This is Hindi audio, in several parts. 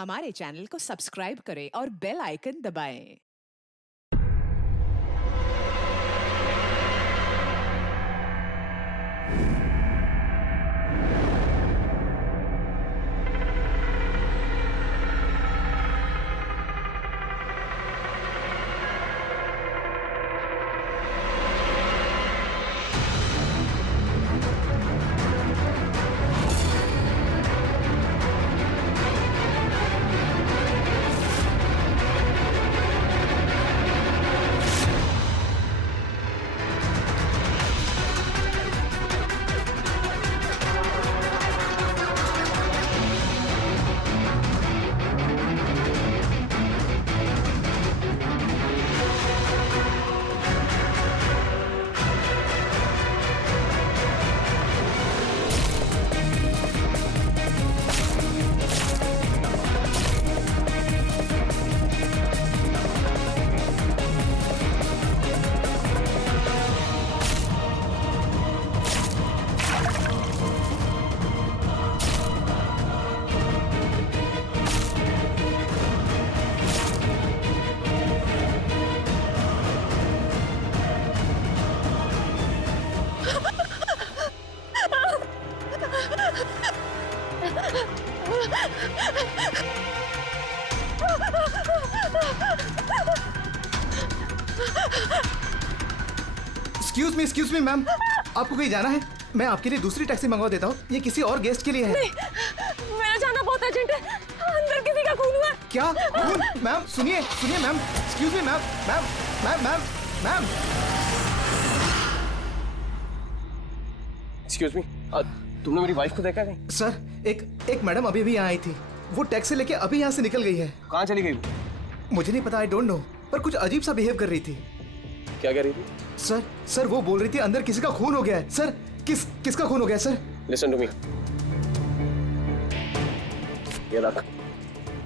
हमारे चैनल को सब्सक्राइब करें और बेल आइकन दबाएं। एक्सक्यूज मी मैम, आपको कहीं जाना है? मैं आपके लिए दूसरी टैक्सी मंगवा देता हूँ, ये किसी और गेस्ट के लिए है। नहीं, मेरा जाना बहुत अर्जेंट है, अंदर किसी का खून हुआ। क्या खून? मैम सुनिए ma'am, excuse me ma'am, ma'am. Excuse me, तुमने मेरी वाइफ को देखा नहीं? सर, एक मैडम अभी भी यहाँ आई थी, वो टैक्सी लेके अभी यहाँ से निकल गई है। कहाँ चली गई? मुझे नहीं पता, आई डोंट नो, पर कुछ अजीब सा बिहेव कर रही थी। क्या कह रही थी? सर वो बोल रही थी अंदर किसी का खून हो गया है। सर किसका खून हो गया सर? लिसन टू मी, ये रख,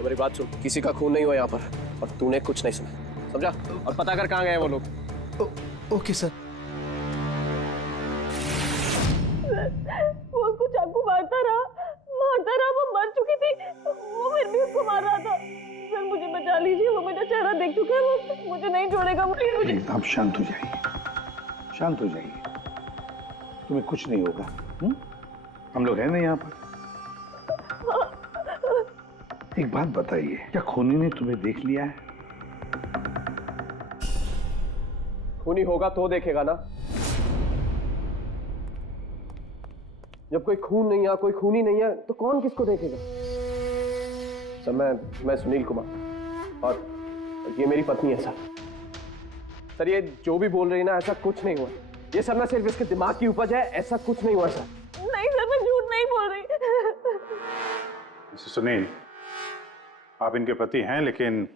मेरी बात सुन, किसी का खून नहीं हुआ यहाँ पर, और तूने कुछ नहीं सुना, समझा? और पता कर कहाँ गए वो लोग। Okay sir. वो उसको चाकू मारता रहा, वो मर चुकी थी, वो फिर भी उसको मार रहा था। सर मुझे बचा लीजिए, वो मेरा चेहरा देख चुका है, वो मुझे नहीं छोड़ेगा। मुझे आप शांत हो जाइए, शांत हो जाइए, तुम्हें कुछ नहीं होगा। हम लोग हैं ना यहाँ पर। एक बात बताइए, क्या खूनी ने तुम्हें देख लिया है? खूनी होगा तो देखेगा ना। जब कोई खून नहीं है, कोई खूनी नहीं है, तो कौन किसको देखेगा? सर मैं सुनील कुमार, और ये मेरी पत्नी है सर। सर ये जो भी बोल रही है ना, ऐसा कुछ नहीं हुआ। ये सर ना सिर्फ इसके दिमाग की उपज है, ऐसा कुछ नहीं हुआ सर। नहीं सर, मैं झूठ नहीं बोल रही। मिस्टर सुनील, आप इनके पति हैं, लेकिन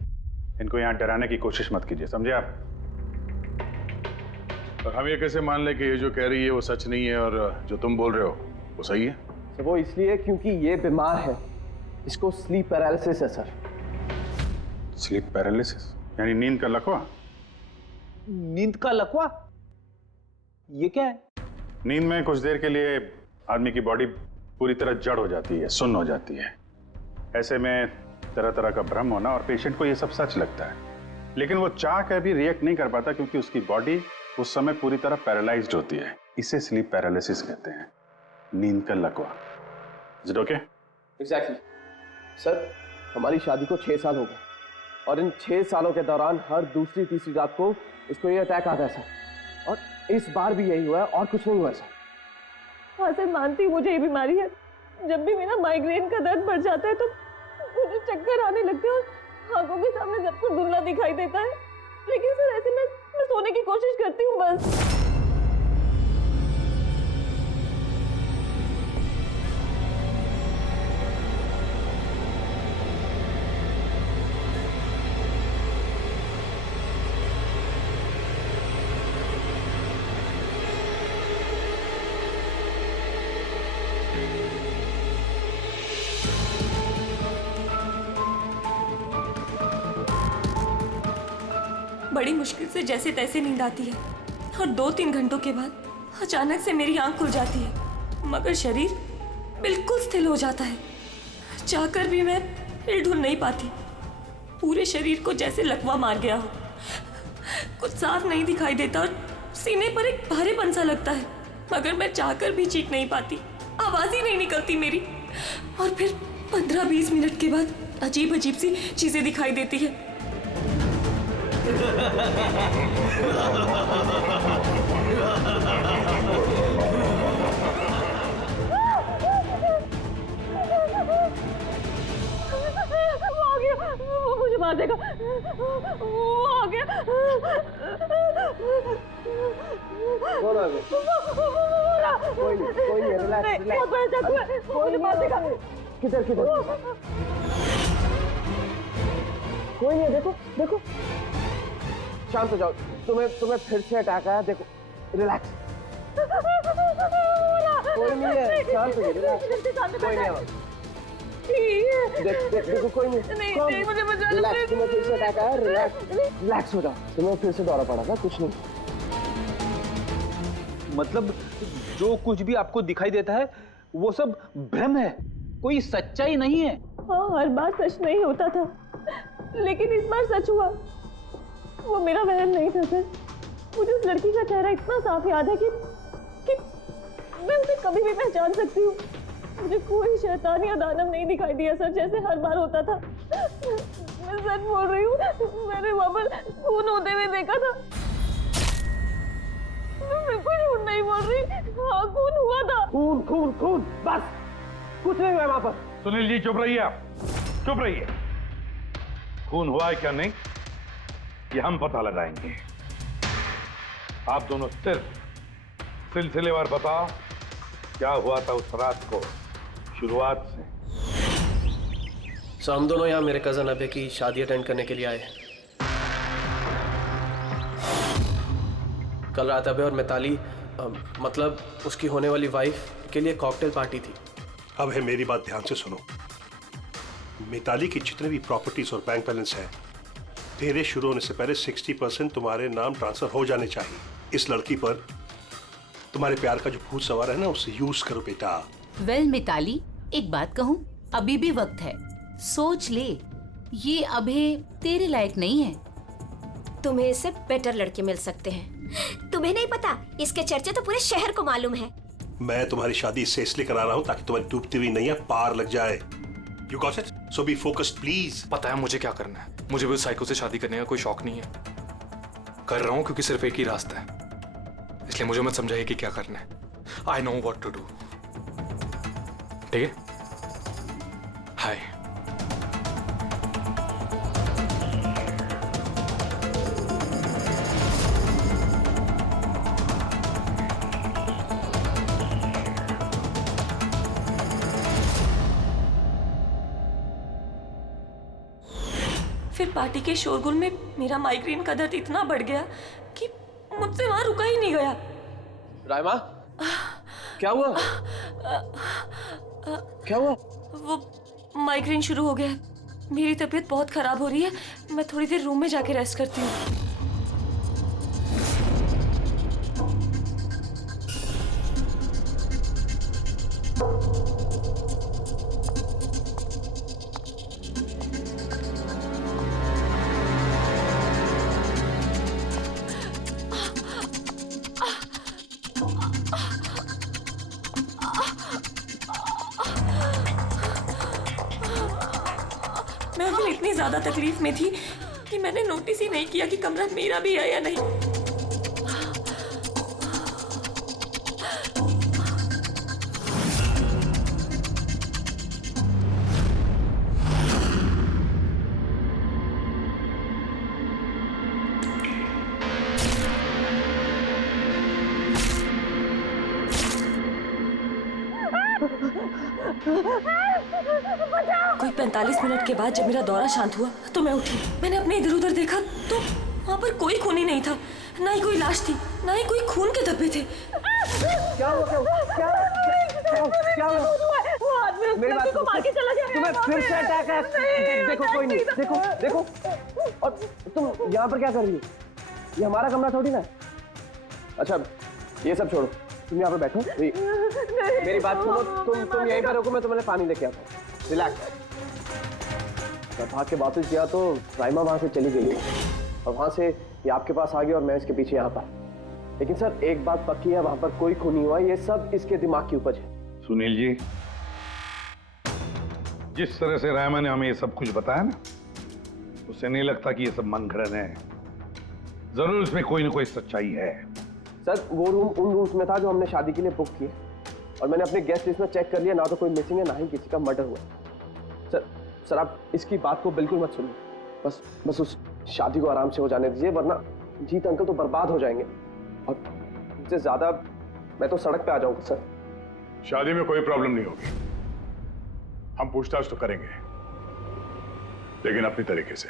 इनको यहाँ डराने की कोशिश मत कीजिए, समझे आप? और हम ये कैसे मान ले कि ये जो कह रही है वो सच नहीं है, और जो तुम बोल रहे हो वो सही है? सर वो इसलिए क्योंकि ये बीमार है, इसको स्लीप पैरालिसिस है सर। स्लीप पैरालिसिस यानी नींद का लकवा? नींद का लकवा? ये क्या है? नींद में कुछ देर के लिए आदमी की बॉडी पूरी तरह जड़ हो जाती है, सुन्न हो जाती है। ऐसे में तरह तरह का भ्रम होना, और पेशेंट को ये सब सच लगता है, लेकिन वो चाह कर भी रिएक्ट नहीं कर पाता क्योंकि उसकी बॉडी उस समय पूरी तरह पैरालाइज्ड होती है। इसे स्लीप पैरालिसिस कहते हैं, नींद का लकवा। Is it okay? Exactly sir, हमारी शादी को 6 साल हो गए, और इन 6 सालों के दौरान हर दूसरी तीसरी रात को इसको ये अटैक आता है सर, और इस बार भी यही हुआ है, और कुछ नहीं हुआ सर। हाँ सर, मानती हूँ मुझे ये बीमारी है। जब भी मेरा माइग्रेन का दर्द बढ़ जाता है तो मुझे चक्कर आने लगते हैं, और आंखों के सामने सब कुछ धुंधला दिखाई देता है। लेकिन सर ऐसे में मैं सोने की कोशिश करती हूँ बस। बड़ी मुश्किल से जैसे तैसे नींद आती है, और 2-3 घंटों के बाद अचानक से मेरी आंख खुल जाती है, मगर शरीर बिल्कुल स्थिर हो जाता है। चाहकर भी मैं हिल डुल नहीं पाती। पूरे शरीर को जैसे लकवा मार गया हो। कुछ साफ नहीं दिखाई देता और सीने पर एक भारीपन सा लगता है, मगर मैं चाहकर भी चीख नहीं पाती, आवाज ही नहीं निकलती मेरी। और फिर 15-20 मिनट के बाद अजीब अजीब सी चीजें दिखाई देती है। वो आ गया, वो मुझे मार देगा। वो आ गया। कौन आ गया? कोई नहीं, रिलैक्स। बहुत बड़ा चाकू है, वो मुझे मार देगा। किधर? कोई नहीं है, देखो। शांत हो जाओ। तुम्हें फिर से अटैक आया, देखो। रिलैक्स। कोई नहीं है, शांत हो जाओ, रिलैक्स। कोई नहीं है। देखो कोई नहीं, मुझे बचा लो। रिलैक्स। तुम्हें फिर से अटैक आया, रिलैक्स हो जाओ। तुम्हें फिर से दौरा पड़ा था, कुछ नहीं। मतलब जो कुछ भी आपको दिखाई देता है वो सब भ्रम है, कोई सच्चाई नहीं है। हाँ, हर बार सच नहीं होता था, लेकिन इस बार सच हुआ। वो मेरा वहम नहीं था सर। मुझे उस लड़की का चेहरा इतना साफ याद है कि मैं उसे कभी भी पहचान सकती हूँ। मुझे कोई शैतान या दानव नहीं दिखाई दिया सर, जैसे हर बार होता था। मैं सच बोल रही हूँ, मैंने वहाँ पर खून होते हुए देखा था। मैं बिल्कुल झूठ नहीं बोल रही। हाँ, खून हुआ था। खून, बस कुछ नहीं हुआ वहां पर। सुनील जी चुप रहिए, आप चुप रहिए। खून हुआ है क्या नहीं ये हम पता लगाएंगे। आप दोनों सिर्फ सिलसिलेवार बताओ क्या हुआ था उस रात को, शुरुआत से। सो हम दोनों यहाँ मेरे कजन अभय की शादी अटेंड करने के लिए आए। कल रात अभय और मिताली मतलब उसकी होने वाली वाइफ के लिए कॉकटेल पार्टी थी। अब है मेरी बात ध्यान से सुनो। मिताली की जितने भी प्रॉपर्टीज और बैंक बैलेंस है, तेरे शुरू होने से पहले 60% तुम्हारे नाम ट्रांसफर हो जाने चाहिए। इस लड़की पर तुम्हारे प्यार का जो भूत सवार है ना, उसे यूज करो बेटा। वेल मिताली, एक बात कहूँ, अभी भी वक्त है, सोच ले। ये अभी तेरे लायक नहीं है। तुम्हें इससे बेटर लड़के मिल सकते हैं। तुम्हें नहीं पता, इसके चर्चे तो पूरे शहर को मालूम है। मैं तुम्हारी शादी इससे इसलिए करा रहा हूँ ताकि तुम्हारी डूबती हुई नैया पार लग जाए। You got it? So be focused please. पता है मुझे क्या करना है। मुझे भी उस साइको से शादी करने का कोई शौक नहीं है। कर रहा हूँ क्योंकि सिर्फ एक ही रास्ता है, इसलिए मुझे मत समझाइए कि क्या करना है। I know what to do. ठीक है? हाय। फिर पार्टी के शोरगुल में मेरा माइग्रेन का दर्द इतना बढ़ गया कि मुझसे वहां रुका ही नहीं गया। रायमा, क्या हुआ? क्या हुआ? वो माइग्रेन शुरू हो गया है। मेरी तबीयत बहुत खराब हो रही है। मैं थोड़ी देर रूम में जाके रेस्ट करती हूँ। मैं अभी इतनी ज्यादा तकलीफ में थी कि मैंने नोटिस ही नहीं किया कि कमरा मेरा भी है या नहीं। कोई 45 मिनट के बाद जब मेरा दौरा शांत हुआ तो मैं उठी। मैंने अपने इधर उधर देखा तो वहाँ पर कोई खून ही नहीं था, ना ही कोई लाश थी, ना ही कोई खून के धब्बे थे। क्या हुआ? मेरी बात सुनो, तुम्हें फिर से अटैक है। देखो कोई नहीं, देखो। और तुम यहाँ पर क्या कर रही हो? ये हमारा कमरा थोड़ी ना। अच्छा ये सब छोड़ो, तुम यहाँ पे बैठो। मेरी बात सुनो, तुम यहीं पर रुको, मैं तुम्हें पानी लेके आता हूँ। रिलैक्स। मैं भाग के वापस गया तो राइमा वहां से चली गई और वहां से ये आपके पास आ गया और मैं इसके पीछे यहाँ पर। लेकिन सर एक बात पक्की है, वहां पर कोई खून नहीं हुआ, ये सब इसके दिमाग की उपज है। सुनील जी, जिस तरह से रायमा ने हमें ये सब कुछ बताया ना, उससे नहीं लगता कि ये सब मन घड़न है। जरूर इसमें कोई ना कोई सच्चाई है। सर वो रूम उन रूम्स में था जो हमने शादी के लिए बुक किए और मैंने अपने गेस्ट लिस्ट में चेक कर लिया, ना तो कोई मिसिंग है ना ही किसी का मर्डर हुआ। सर आप इसकी बात को बिल्कुल मत सुनिए, बस उस शादी को आराम से हो जाने दीजिए, वरना जीत अंकल तो बर्बाद हो जाएंगे और इससे ज्यादा मैं तो सड़क पे आ जाऊंगा। सर शादी में कोई प्रॉब्लम नहीं होगी, हम पूछताछ तो करेंगे, लेकिन अपनी तरीके से।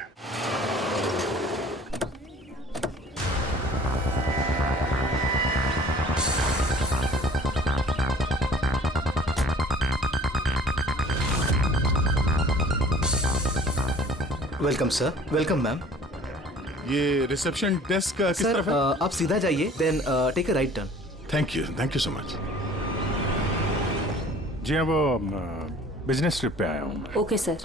Welcome sir. Welcome ma'am. ये रिसेप्शन डेस्क किस सर तरफ है? आप सीधा जाइए, then take a right turn. Thank you so much. जी हाँ, वो बिजनेस ट्रिप पे आया हूँ। ओके सर,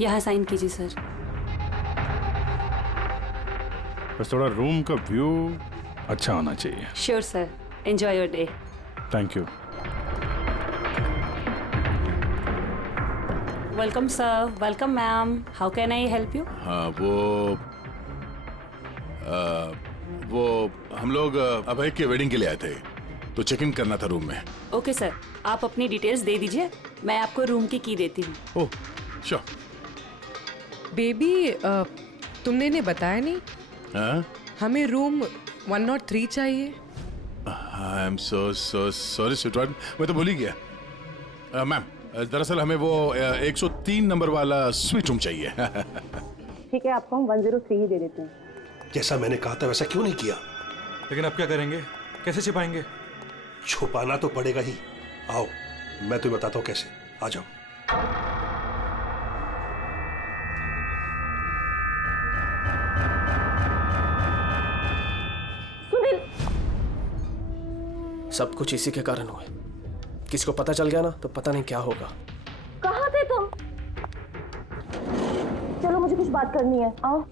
यहाँ साइन कीजिए सर। बस थोड़ा रूम का व्यू अच्छा होना चाहिए। Sure sir, enjoy your day. Thank you. Welcome sir. Welcome ma'am. How can I help you? हाँ, वो हम लोग अभय के वेडिंग के लिए आए थे, तो चेक इन करना था रूम में। ओके सर, आप अपनी डिटेल्स दे दीजिए, मैं आपको रूम की देती हूँ। Oh sure. बेबी, तुमने इन्हें बताया नहीं? हाँ? हमें रूम 103 चाहिए। I am so sorry sweetheart, मैं तो भूल ही गया। मैम, दरअसल हमें वो 103 नंबर वाला स्वीट रूम चाहिए। ठीक है, आपको हम 103 ही दे देते हैं। जैसा मैंने कहा था वैसा क्यों नहीं किया? लेकिन अब क्या करेंगे? कैसे छिपाएंगे? छुपाना तो पड़ेगा ही। आओ मैं तुम्हें बताता हूँ कैसे। आ जाओ। सुनील, सब कुछ इसी के कारण हुआ है। किसी को पता चल गया ना तो पता नहीं क्या होगा। कहाँ थे तुम? चलो मुझे कुछ बात करनी है, आओ।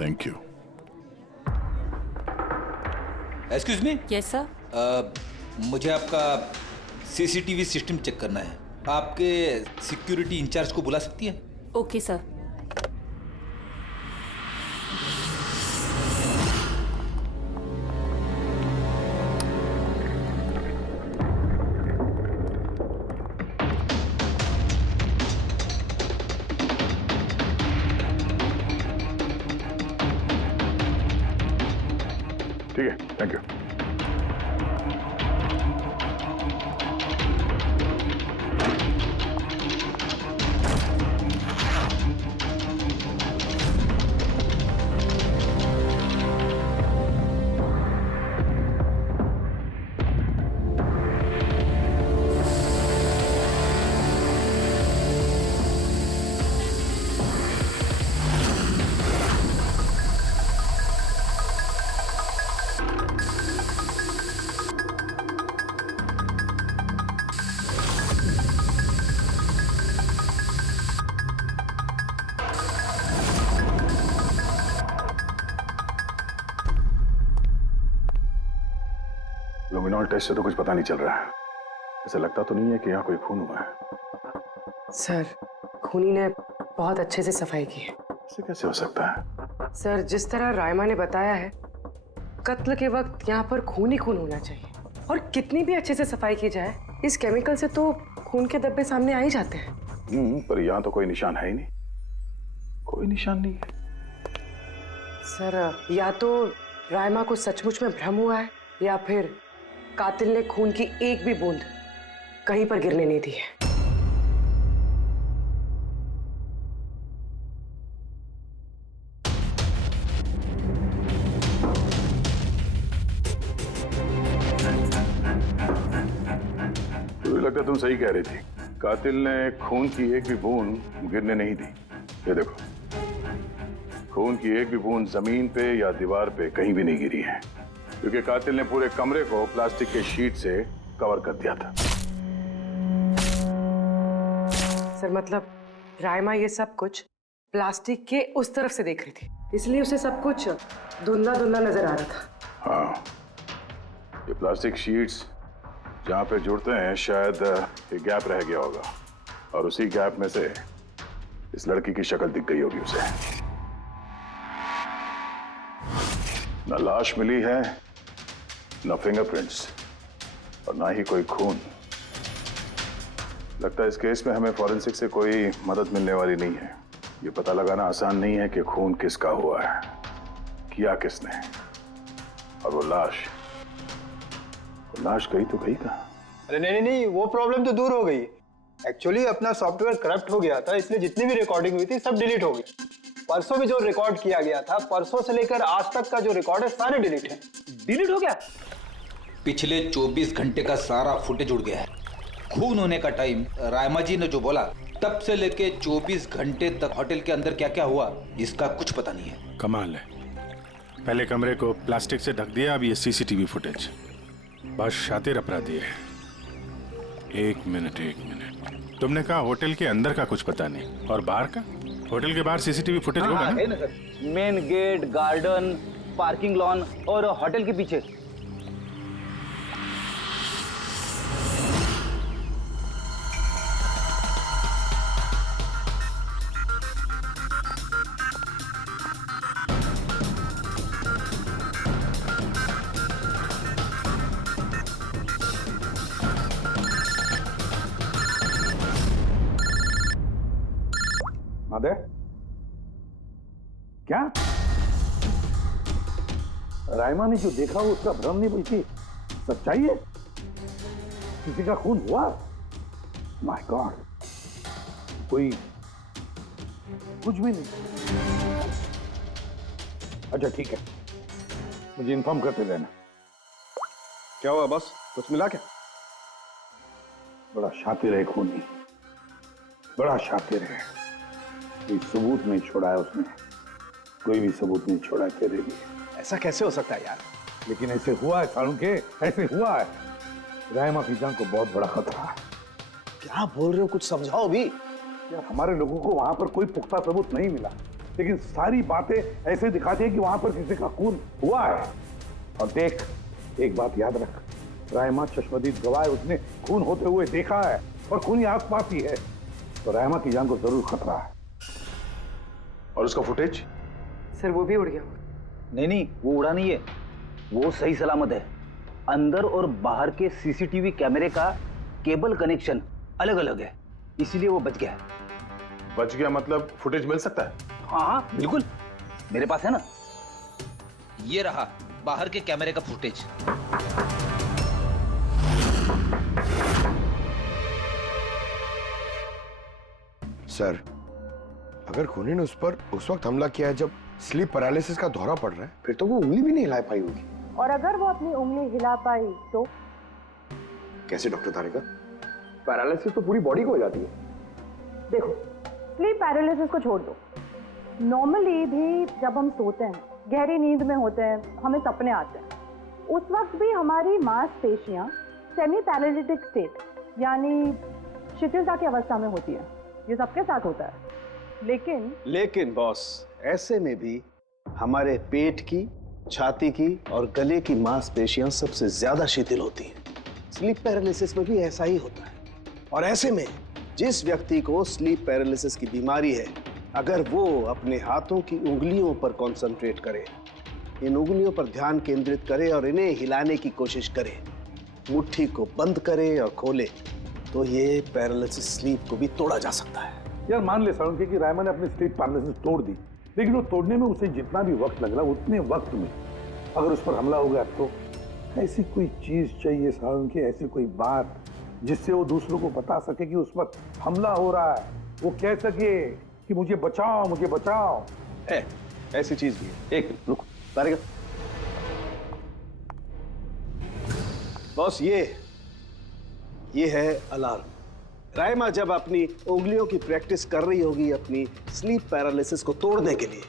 Thank you. Excuse me. Yes sir. मुझे आपका सीसीटीवी सिस्टम चेक करना है। आपके सिक्योरिटी इंचार्ज को बुला सकती हैं? Okay sir. ठीक है, थैंक यू। लुमिनॉल टेस्ट से तो कुछ पता नहीं चल रहा है। ऐसा लगता तो नहीं है कि यहाँ कोई खून हुआ है। सर, खूनी ने बहुत अच्छे से सफाई की है। ऐसे कैसे हो सकता है? सर, जिस तरह रायमा ने बताया है, कत्ल के वक्त यहाँ पर खून ही खून होना चाहिए। और कितनी भी अच्छे से सफाई की जाए, इस केमिकल से तो खून के धब्बे सामने आ ही जाते हैं। पर यहाँ तो कोई निशान है ही नहीं। कोई निशान नहीं है। सर, या तो रायमा को सचमुच में भ्रम हुआ है, या फिर कातिल ने खून की एक भी बूंद कहीं पर गिरने नहीं दी है। मुझे लगता तुम सही कह रही थी। कातिल ने खून की एक भी बूंद गिरने नहीं दी। ये देखो, खून की एक भी बूंद जमीन पे या दीवार पे कहीं भी नहीं गिरी है। क्योंकि कातिल ने पूरे कमरे को प्लास्टिक के शीट से कवर कर दिया था। सर मतलब रायमा ये सब कुछ प्लास्टिक के उस तरफ से देख रही थी, इसलिए उसे सब कुछ धुंधला धुंधला नजर आ रहा था। हाँ, ये प्लास्टिक शीट्स जहाँ पे जुड़ते हैं शायद एक गैप रह गया होगा और उसी गैप में से इस लड़की की शक्ल दिख गई होगी उसे। न लाश मिली है, न फिंगरप्रिंट्स और ना ही कोई खून। लगता है इस केस में हमें फॉरेंसिक से कोई मदद मिलने वाली नहीं है। ये पता लगाना आसान नहीं है कि खून किसका हुआ है, किया किसने, और वो लाश गई तो गई कहाँ? अरे नहीं, वो प्रॉब्लम तो दूर हो गई। एक्चुअली अपना सॉफ्टवेयर करप्ट हो गया था, इसलिए जितनी भी रिकॉर्डिंग हुई थी सब डिलीट हो गई। परसों भी जो रिकॉर्ड किया गया था, परसों से लेकर आज तक का जो रिकॉर्ड है सारे डिलीट है। डिलीट हो गया? पिछले 24 घंटे का सारा फुटेज उड़ गया है। खून होने का टाइम रायमा जी ने जो बोला, तब से लेके 24 घंटे तक होटल के अंदर क्या क्या हुआ इसका कुछ पता नहीं है। कमाल है, पहले कमरे को प्लास्टिक से ढक दिया, अब ये सीसीटीवी फुटेज। बस शातिर अपराधी है। एक मिनट, तुमने कहा होटल के अंदर का कुछ पता नहीं, और बाहर का? होटल के बाहर सीसीटीवी फुटेज होगा ना? Main gate, garden, parking lawn और होटल के पीछे। माधे, क्या रायमा ने जो देखा वो उसका भ्रम नहीं बल्कि सच्चाई है? किसी का खून हुआ? माय गॉड, कोई कुछ भी नहीं। अच्छा ठीक है, मुझे इन्फॉर्म करते रहना। क्या हुआ बॉस, कुछ मिला क्या? बड़ा शातिर है खूनी, बड़ा शातिर है। कोई सबूत नहीं छोड़ा है उसने, कोई भी सबूत नहीं छोड़ा तेरे लिए। ऐसा कैसे हो सकता है यार? लेकिन ऐसे हुआ है सालुंके, ऐसे हुआ है। रायमा की जान को बहुत बड़ा खतरा है। क्या बोल रहे हो, कुछ समझाओ भी। यार हमारे लोगों को वहां पर कोई पुख्ता सबूत नहीं मिला, लेकिन सारी बातें ऐसे दिखाती है कि वहां पर किसी का खून हुआ है। और देख, एक बात याद रख, रायमा चश्मदीद गवाह है, उसने खून होते हुए देखा है और खूनी आसपास ही है, तो रायमा की जान को जरूर खतरा है। और उसका फुटेज? सर वो भी उड़ गया। नहीं, वो उड़ा नहीं है, वो सही सलामत है। अंदर और बाहर के सीसीटीवी कैमरे का केबल कनेक्शन अलग अलग है, इसीलिए वो बच गया है। बच गया मतलब फुटेज मिल सकता है? हाँ बिल्कुल, मेरे पास है ना। ये रहा बाहर के कैमरे का फुटेज। सर, अगर खूनी ने उस पर उस वक्त हमला किया है जब स्लीप पैरालिसिस का दौरा पड़ रहा है, फिर तो वो उंगली भी नहीं हिला पाई होगी। और अगर वो अपनी उंगली हिला पाई तो? कैसे डॉक्टर तारिका? पैरालिसिस तो पूरी बॉडी को हो जाती है। देखो, स्लीप पैरालिसिस को छोड़ दो, नॉर्मली भी जब हम सोते हैं, गहरी नींद में होते हैं, हमें सपने आते हैं, उस वक्त भी हमारी मांसपेशियां सेमी पैरालिटिक स्टेट यानी शिथिलता की अवस्था में होती है। ये सबके साथ होता है। लेकिन बॉस, ऐसे में भी हमारे पेट की, छाती की और गले की मांसपेशियां सबसे ज्यादा शिथिल होती हैं। स्लीप पैरालिसिस में भी ऐसा ही होता है। और ऐसे में जिस व्यक्ति को स्लीप पैरालिसिस की बीमारी है, अगर वो अपने हाथों की उंगलियों पर कंसंट्रेट करे, इन उंगलियों पर ध्यान केंद्रित करे और इन्हें हिलाने की कोशिश करे, मुट्ठी को बंद करे और खोले, तो ये पैरालिसिस स्लीप को भी तोड़ा जा सकता है। यार मान ले सालुंके कि रायमा ने अपनी स्लीप पैरालिसिस तोड़ दी, लेकिन वो तोड़ने में उसे जितना भी वक्त लग रहा, उतने वक्त में अगर उस पर हमला हो गया तो ऐसी कोई चीज चाहिए सालुंके, ऐसी कोई बात जिससे वो दूसरों को बता सके कि उस पर हमला हो रहा है, वो कह सके कि मुझे बचाओ, मुझे बचाओ। है, ऐसी चीज भी है। एक रुक तारिका। बॉस, ये है अलार्म। रायमा जब अपनी उंगलियों की प्रैक्टिस कर रही होगी अपनी स्लीप पैरालिसिस को तोड़ने के लिए,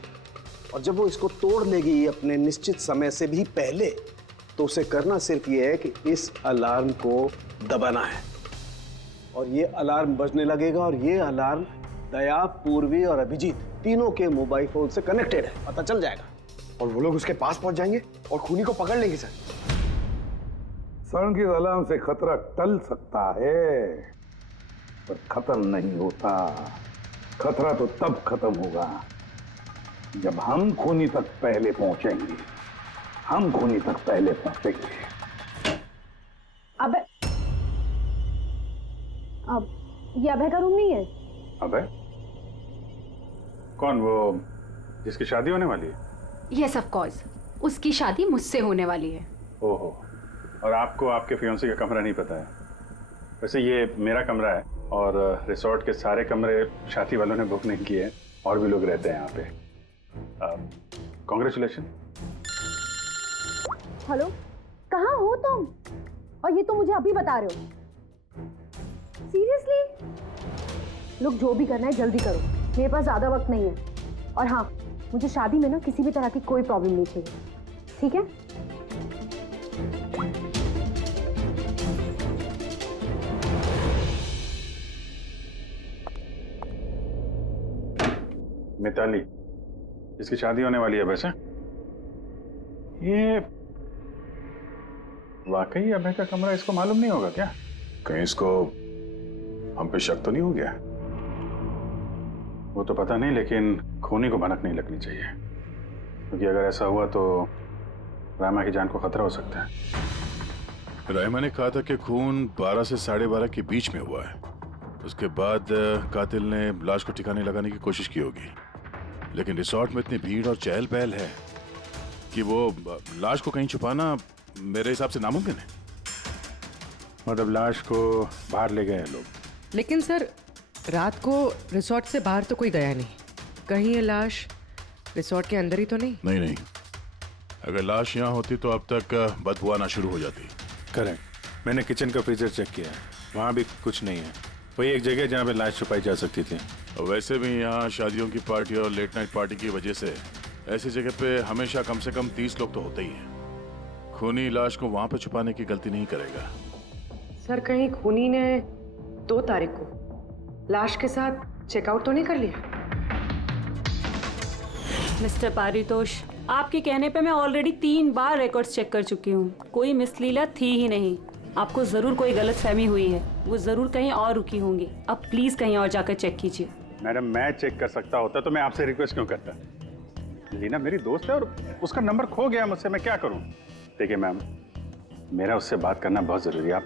और जब वो इसको तोड़ लेगी अपने निश्चित समय से भी पहले, तो उसे करना सिर्फ ये है कि इस अलार्म को दबाना है, और ये अलार्म बजने लगेगा, और ये अलार्म दया, पूर्वी और अभिजीत तीनों के मोबाइल फोन से कनेक्टेड है, पता चल जाएगा। और वो लोग उसके पास पहुंच जाएंगे और खूनी को पकड़ लेंगे सर। सर की अलार्म से खतरा टल सकता है, पर खत्म नहीं होता। खतरा तो तब खत्म होगा जब हम खूनी तक पहले पहुंचेंगे। हम खूनी तक पहले पहुंचेंगे। अब ये अभय का रूम नहीं है? अबे कौन, वो जिसकी शादी होने वाली है? यस ऑफ कोर्स, उसकी शादी मुझसे होने वाली है। ओहो, और आपको आपके फियांसे का कमरा नहीं पता है? वैसे ये मेरा कमरा है, और रिसोर्ट के सारे कमरे शादी वालों ने बुक नहीं किए हैं, और भी लोग रहते हैं यहाँ पे। कॉन्ग्रेचुलेशन। हेलो, कहाँ हो तुम? और ये तो मुझे अभी बता रहे हो? सीरियसली? लोग जो भी करना है जल्दी करो, मेरे पास ज्यादा वक्त नहीं है। और हाँ, मुझे शादी में ना किसी भी तरह की कोई प्रॉब्लम नहीं चाहिए, ठीक है? मिताली, जिसकी शादी होने वाली है, वैसे ये वाकई अभय का कमरा इसको मालूम नहीं होगा क्या? कहीं इसको हम पे शक तो नहीं हो गया? वो तो पता नहीं, लेकिन खूनी को भनक नहीं लगनी चाहिए, क्योंकि अगर ऐसा हुआ तो रामा की जान को खतरा हो सकता है। रायमा ने कहा था कि खून 12 से 12:30 के बीच में हुआ है। उसके बाद कातिल ने लाश को ठिकाने लगाने की कोशिश की होगी, लेकिन रिसोर्ट में इतनी भीड़ और चहल पहल है कि वो लाश को कहीं छुपाना मेरे हिसाब से नामुमकिन है। मतलब लाश को बाहर ले गए लोग? लेकिन सर, रात को रिसोर्ट से बाहर तो कोई गया नहीं। कहीं ये लाश रिसोर्ट के अंदर ही तो नहीं? नहीं, अगर लाश यहाँ होती तो अब तक बदबू आना शुरू हो जाती। करेक्ट। मैंने किचन का फ्रीजर चेक किया है, वहाँ भी कुछ नहीं है। वही एक जगह जहाँ पे लाश छुपाई जा सकती थी। और वैसे भी यहाँ शादियों की पार्टी और लेट नाइट पार्टी की वजह से ऐसी जगह पे हमेशा कम से कम 30 लोग तो होते ही हैं। खूनी लाश को वहाँ पे छुपाने की गलती नहीं करेगा। सर, कहीं खूनी ने 2 तारीख को लाश के साथ चेकआउट तो नहीं कर लिया? मिस्टर पारितोष, आपके कहने पे मैं ऑलरेडी 3 बार रिकॉर्ड्स चेक कर चुकी हूँ, कोई मिसलीला थी ही नहीं। आपको जरूर कोई गलतफहमी हुई है, वो जरूर कहीं और रुकी होंगी। अब प्लीज कहीं और जाकर चेक कीजिए। मैडम, मैं चेक कर सकता होता तो मैं आपसे रिक्वेस्ट क्यों करता? लीना मेरी दोस्त है और उसका नंबर खो गया मुझसे, मैं क्या करूं? देखिए मैम, मेरा उससे बात करना बहुत जरूरी है,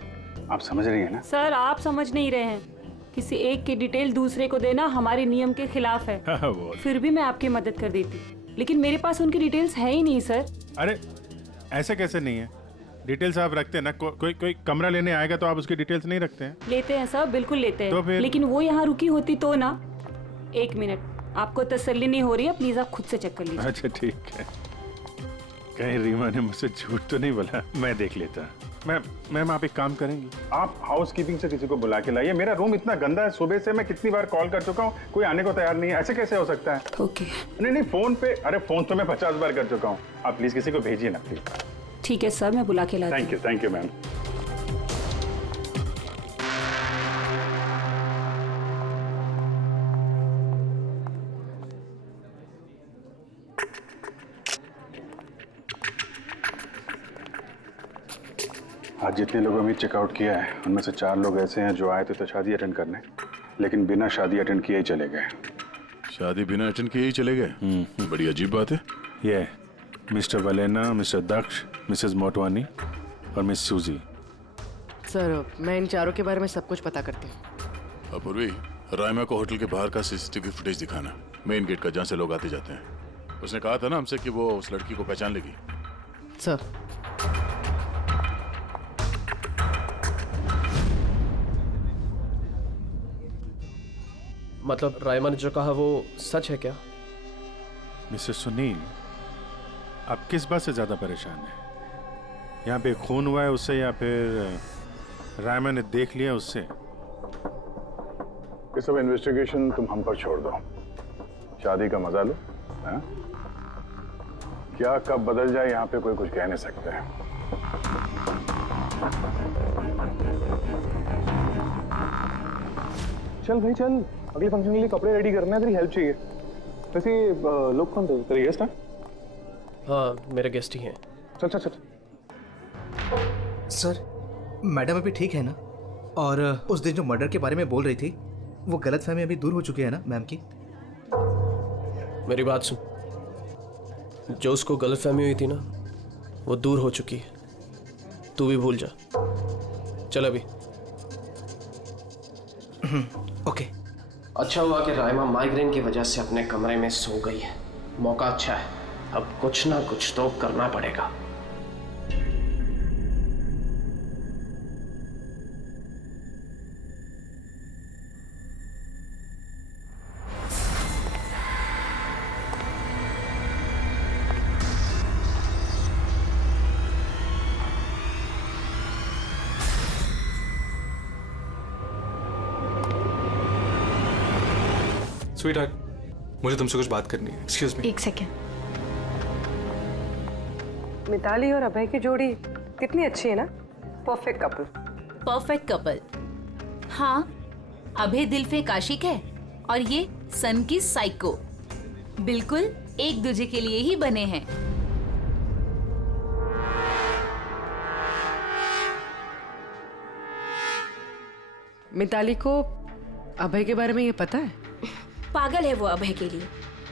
आप समझ रही हैं ना? सर, आप समझ नहीं रहे हैं। किसी एक की डिटेल दूसरे को देना हमारे नियम के खिलाफ है। फिर भी मैं आपकी मदद कर देती, लेकिन मेरे पास उनकी डिटेल्स है ही नहीं सर। अरे ऐसे कैसे नहीं है? डिटेल्स आप रखते हैं ना? कोई कमरा लेने आएगा तो आप उसकी डिटेल्स नहीं रखते हैं? लेते हैं सर, बिल्कुल लेते हैं। तो फिर? लेकिन वो यहाँ रुकी होती तो ना। 1 मिनट, आपको तसल्ली नहीं हो रही है, प्लीज आप खुद से चेक कर लीजिए। अच्छा ठीक है। कहीं रीमा ने मुझसे झूठ तो नहीं बोला? मैं देख लेता। मैम आप एक काम करेंगे, आप हाउसकीपिंग से किसी को बुला के लाइए। मेरा रूम इतना गंदा है, सुबह से मैं कितनी बार कॉल कर चुका हूँ, कोई आने को तैयार नहीं है। ऐसे कैसे हो सकता है? ओके। नहीं, फोन पे, अरे फोन तो मैं 50 बार कर चुका हूँ। आप प्लीज किसी को भेजिए ना प्लीज। ठीक है सर, मैं बुला के लाती हूँ। Thank you ma'am. आज जितने लोगों ने चेकआउट किया है, उनमें से 4 लोग ऐसे हैं जो आए थे तो शादी अटेंड करने, लेकिन बिना शादी अटेंड किए ही चले गए। शादी बिना अटेंड किए ही चले गए? बड़ी अजीब बात है। ये मिस्टर वलेना, मिस्टर दक्ष, मिसेस मोटवानी और मिस सूजी। सर, मैं इन 4 के बारे में सब कुछ पता करती हूँ। अपूर्वी, रायमा को होटल के बाहर का सीसीटीवी फुटेज दिखाना, मेन गेट का, जहाँ से लोग आते जाते हैं। उसने कहा था ना हमसे कि वो उस लड़की को पहचान लेगी। सर, मतलब रायमा ने जो कहा वो सच है क्या? मिस्टर सुनील, आप किस बात से ज्यादा परेशान हैं? यहाँ पे खून हुआ है उससे, या फिर रायमा ने देख लिया उससे? ये सब इन्वेस्टिगेशन तुम हम पर छोड़ दो, शादी का मजा लो। हाँ? क्या कब बदल जाए यहाँ पे कोई कुछ कह नहीं सकता है। चल भाई चल, अगले फंक्शन के लिए कपड़े रेडी करना है, तेरी हेल्प चाहिए। वैसे लोग कौन थे? तेरे गेस्ट हैं? हाँ, मेरे गेस्ट ही हैं। चल चल चल। सर, मैडम अभी ठीक है ना? और उस दिन जो मर्डर के बारे में बोल रही थी, वो गलतफहमी अभी दूर हो चुकी है ना मैम की? मेरी बात सुन, जो उसको गलतफहमी हुई थी ना, वो दूर हो चुकी है। तू भी भूल जा। चल अभी। ओके। अच्छा हुआ कि राइमा माइग्रेन की वजह से अपने कमरे में सो गई है। मौका अच्छा है, अब कुछ ना कुछ तो करना पड़ेगा। स्वीटहार्ट, मुझे तुमसे कुछ बात करनी है। Excuse me. एक सेकेंड। मिताली और अभय की जोड़ी कितनी अच्छी है ना? Perfect couple. Perfect couple. हाँ, अभय दिल पे आशिक है और ये सन की साइको। बिल्कुल एक दूसरे के लिए ही बने हैं। मिताली को अभय के बारे में ये पता है? पागल है वो अभय के लिए।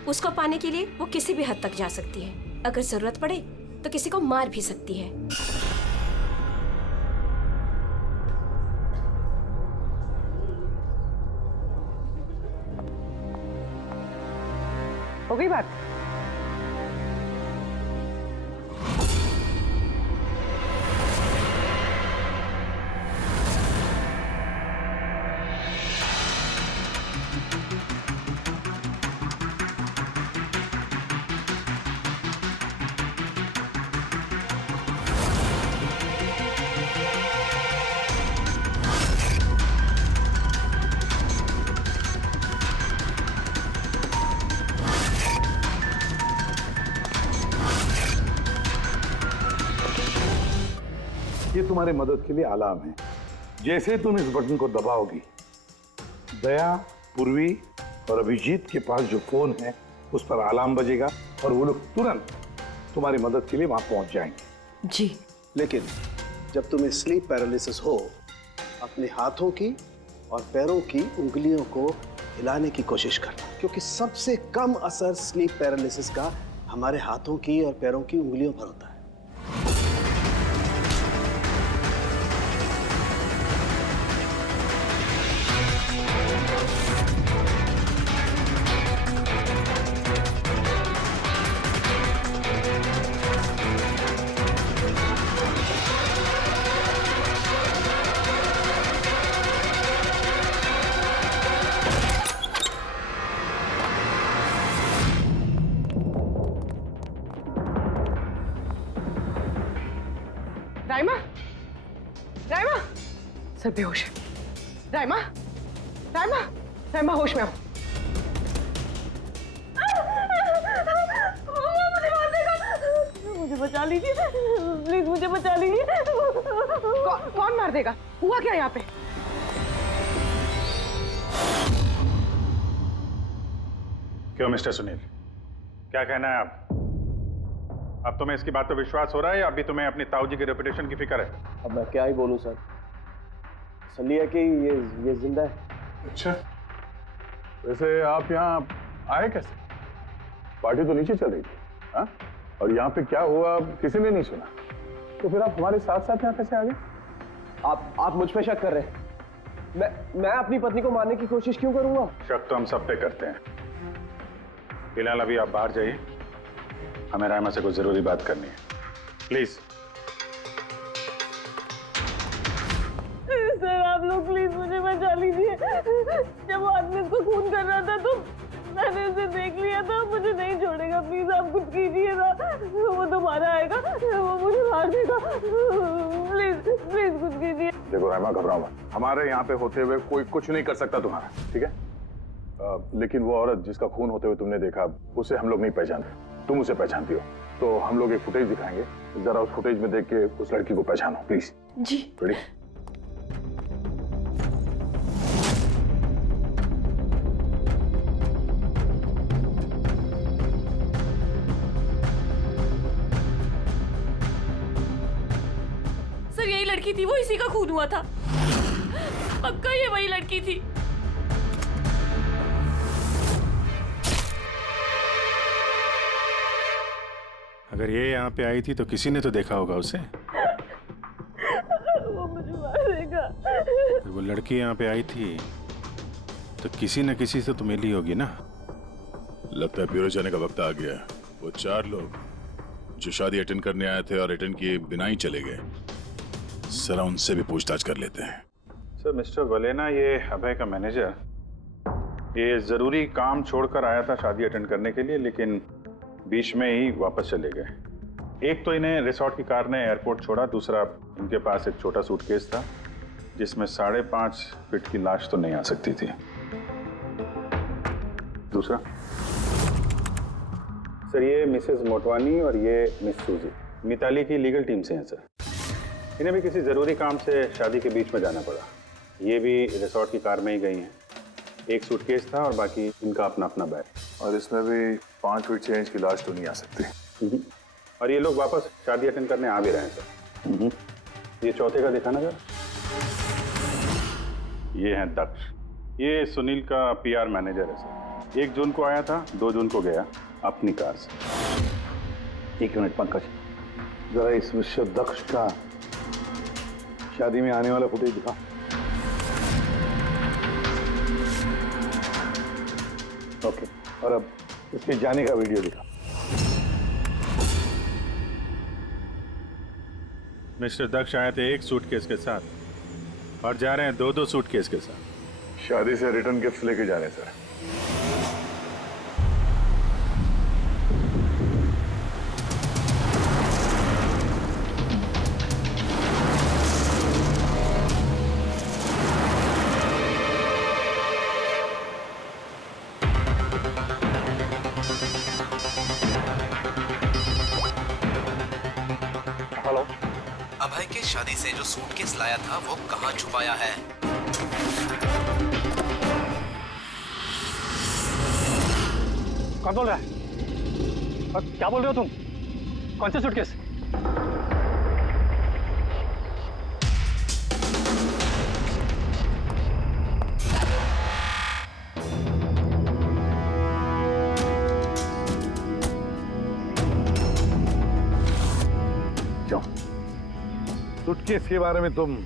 उसको पाने के लिए वो किसी भी हद तक जा सकती है। अगर जरूरत पड़े तो किसी को मार भी सकती है। हो गई बात? ये तुम्हारी मदद के लिए अलार्म है। जैसे तुम इस बटन को दबाओगी, दया, पूर्वी और अभिजीत के पास जो फोन है उस पर अलार्म बजेगा और वो लोग तुरंत तुम्हारी मदद के लिए वहां पहुंच जाएंगे। जी। लेकिन जब तुम्हें स्लीप पैरालिसिस हो, अपने हाथों की और पैरों की उंगलियों को हिलाने की कोशिश करना, क्योंकि सबसे कम असर स्लीप पैरालिसिस का हमारे हाथों की और पैरों की उंगलियों पर होता है। राइमा, राइमा, सर बेहोश है। राइमा, राइमा, राइमा होश में आओ। मुझे बचा लीजिए प्लीज, मुझे बचा लीजिए। कौन मार देगा? हुआ क्या यहाँ पे? क्यों मिस्टर सुनील, क्या कहना है आप? अब तुम्हें इसकी बात पे विश्वास हो रहा है या अभी तुम्हें अपनी ताऊ जी की रेपुटेशन की फिक्र है? अब मैं क्या ही बोलूं सर। असली है कि ये जिंदा है। अच्छा, वैसे आप यहाँ आए कैसे? पार्टी तो नीचे चल रही थी, हाँ? और यहाँ पे क्या हुआ किसी ने नहीं सुना, तो फिर आप हमारे साथ साथ यहाँ कैसे आ गए? आप मुझ पे शक कर रहे हैं? मैं अपनी पत्नी को मारने की कोशिश क्यों करूंगा? शक तो हम सब पे करते हैं। फिलहाल अभी आप बाहर जाइए, हमें राइमा से कुछ जरूरी बात करनी है, प्लीज। सर आप लोग प्लीज मुझे बचा लीजिए। जब वो आदमी उसको खून कर रहा था तो मैंने उसे देख लिया था। मुझे नहीं छोड़ेगा, प्लीज आप कुछ कीजिए ना। वो दोबारा आएगा, वो मुझे मार देगा। प्लीज प्लीज कुछ कीजिए। देखो राइमा, घबराओ मत, हमारे यहाँ पे होते हुए कोई कुछ नहीं कर सकता तुम्हारा, ठीक है? लेकिन वो औरत जिसका खून होते हुए तुमने देखा, उसे हम लोग नहीं पहचानते, तुम उसे पहचानती हो। तो हम लोग एक फुटेज दिखाएंगे, जरा उस फुटेज में देख के उस लड़की को पहचानो प्लीज। जी। रेडी? सर यही लड़की थी, वो इसी का खून हुआ था, पक्का ये वही लड़की थी। अगर ये यहाँ पे आई थी तो किसी ने तो देखा होगा उसे। वो मुझे मारेगा। अगर वो लड़की यहाँ पे आई थी तो किसी न किसी से तो मिली होगी ना। लगता है ब्यूरो जाने का वक्त आ गया। वो 4 लोग जो शादी अटेंड करने आए थे और अटेंड किए बिना ही चले गए, जरा उनसे भी पूछताछ कर लेते हैं। सर मिस्टर वलेना, ये अभय का मैनेजर, ये जरूरी काम छोड़कर आया था शादी अटेंड करने के लिए, लेकिन बीच में ही वापस चले गए। एक तो इन्हें रिसोर्ट की कार ने एयरपोर्ट छोड़ा, दूसरा इनके पास एक छोटा सूटकेस था जिसमें 5.5 फीट की लाश तो नहीं आ सकती थी। दूसरा सर, ये मिसेस मोटवानी और ये मिस सूजी मिताली की लीगल टीम से हैं सर। इन्हें भी किसी ज़रूरी काम से शादी के बीच में जाना पड़ा। ये भी रिसोर्ट की कार में ही गई हैं। एक सूटकेस था और बाकी इनका अपना अपना बैग। और इसमें भी 5 फीट 6 इंच की लाश तो नहीं आ सकती। और ये लोग वापस शादी अटेंड करने आ भी रहे हैं सर। ये चौथे का दिखाना सर। ये है दक्ष, ये सुनील का PR मैनेजर है सर। 1 जून को आया था, 2 जून को गया अपनी कार से। 1 मिनट पंकज, जरा इस मिस्टर दक्ष का शादी में आने वाला फुटेज दिखा। ओके, और अब उसके जाने का वीडियो दिखा। मिस्टर दक्ष आए थे 1 सूटकेस के साथ और जा रहे हैं 2-2 सूटकेस के साथ। शादी से रिटर्न गिफ्ट लेके जाने सर। अभय के शादी से जो सूटकेस लाया था वो कहाँ छुपाया है? कौन बोल रहा है? और क्या बोल रहे हो तुम? कौन से सूटकेस? क्यों? सूटकेस के बारे में तुम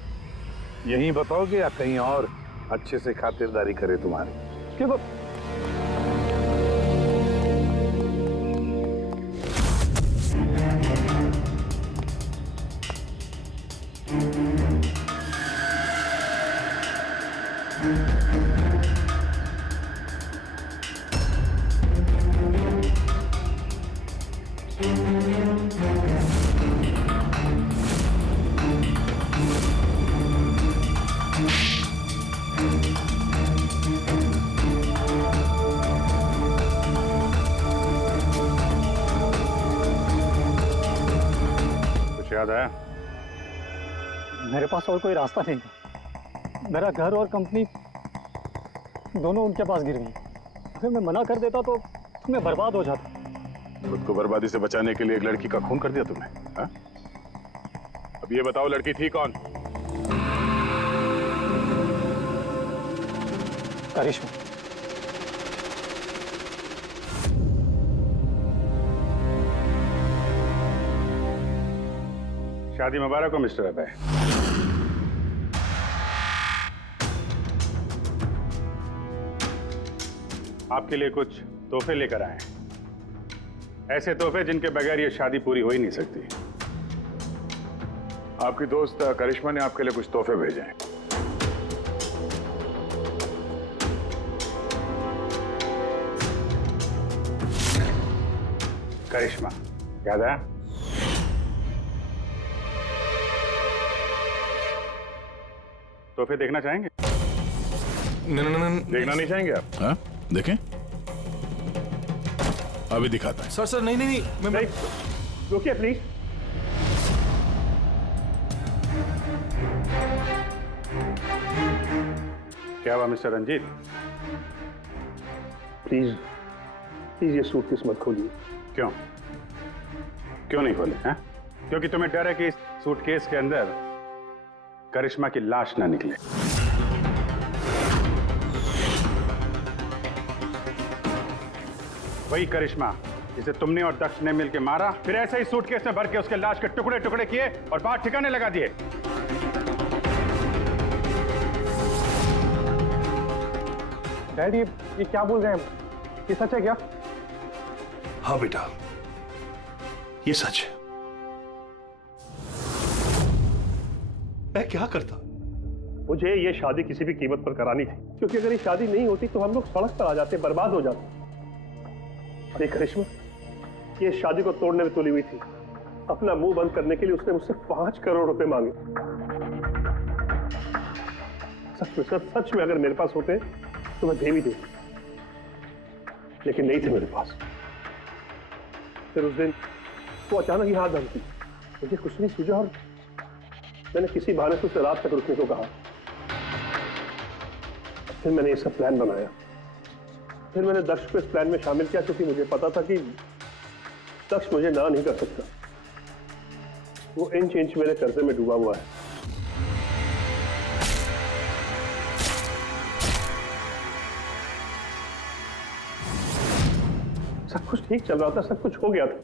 यहीं बताओगे या कहीं और अच्छे से खातिरदारी करे तुम्हारी? क्यों? याद आया? मेरे पास और कोई रास्ता नहीं था। मेरा घर और कंपनी दोनों उनके पास गिर गई। अगर मैं मना कर देता तो मैं बर्बाद हो जाता। खुद को बर्बादी से बचाने के लिए एक लड़की का खून कर दिया तुमने, हा? अब ये बताओ लड़की थी कौन? करिश्मा। शादी मुबारक हो मिस्टर अभय। आपके लिए कुछ तोहफे लेकर आए हैं। ऐसे तोहफे जिनके बगैर ये शादी पूरी हो ही नहीं सकती। आपकी दोस्त करिश्मा ने आपके लिए कुछ तोहफे भेजे हैं। करिश्मा, याद आया? तोहफे देखना चाहेंगे? देखना नहीं चाहेंगे आप? हाँ, देखें। अभी दिखाता है। सर नहीं, रुकिए प्लीज। क्या हुआ मिस्टर रंजीत? प्लीज प्लीज ये सूटकेस मत खोलिए। क्यों क्यों नहीं खोले हैं? क्योंकि तुम्हें डर है कि इस सूटकेस के अंदर करिश्मा की लाश ना निकले। वही करिश्मा जिसे तुमने और दक्ष ने मिलकर मारा, फिर ऐसे ही सूटकेस में भर के उसके लाश के टुकड़े टुकड़े किए और बाहर ठिकाने लगा दिए। डैड ये क्या बोल रहे हैं? ये सच है क्या? हाँ बेटा, ये सच है। मैं क्या करता? मुझे ये शादी किसी भी कीमत पर करानी थी, क्योंकि अगर ये शादी नहीं होती तो हम लोग सड़क पर आ जाते, बर्बाद हो जाते। अरे करिश्मा ये शादी को तोड़ने में तुली हुई थी। अपना मुंह बंद करने के लिए उसने मुझसे 5 करोड़ रुपए मांगे। सच में सर, सच में अगर मेरे पास होते तो मैं दे भी देता, लेकिन नहीं थे मेरे पास। फिर उस दिन वो अचानक ही हाथ धमकी, मुझे कुछ नहीं सूझा और मैंने किसी बहाने से उसे रात तक रुकने को कहा। फिर मैंने ये सब प्लान बनाया। फिर मैंने दक्ष को इस प्लान में शामिल किया, क्योंकि मुझे पता था कि दक्ष मुझे ना नहीं कर सकता। वो इंच इंच मेरे कर्जे में डूबा हुआ है। सब कुछ ठीक चल रहा था, सब कुछ हो गया था,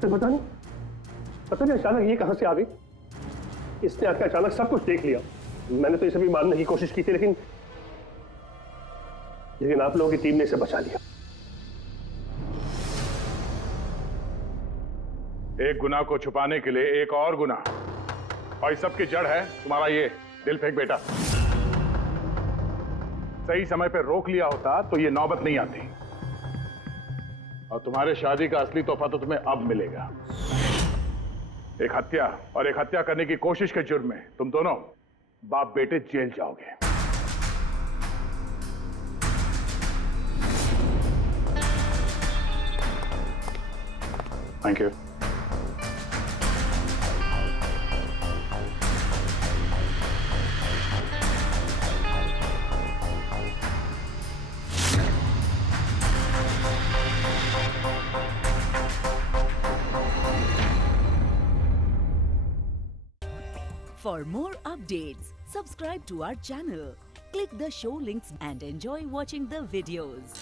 फिर पता नहीं अचानक ये कहां से आ गई। इसने आकर अचानक सब कुछ देख लिया। मैंने तो इसे भी मारने की कोशिश की थी, लेकिन आप लोगों की टीम ने इसे बचा लिया। एक गुनाह को छुपाने के लिए एक और गुनाह, और इस सब की जड़ है तुम्हारा ये दिल फेंक बेटा। सही समय पे रोक लिया होता तो ये नौबत नहीं आती, और तुम्हारे शादी का असली तोहफा तो तुम्हें अब मिलेगा। एक हत्या और एक हत्या करने की कोशिश के जुर्म में तुम दोनों बाप बेटे जेल जाओगे। Thank you. For more updates, subscribe to our channel, click the show links and enjoy watching the videos.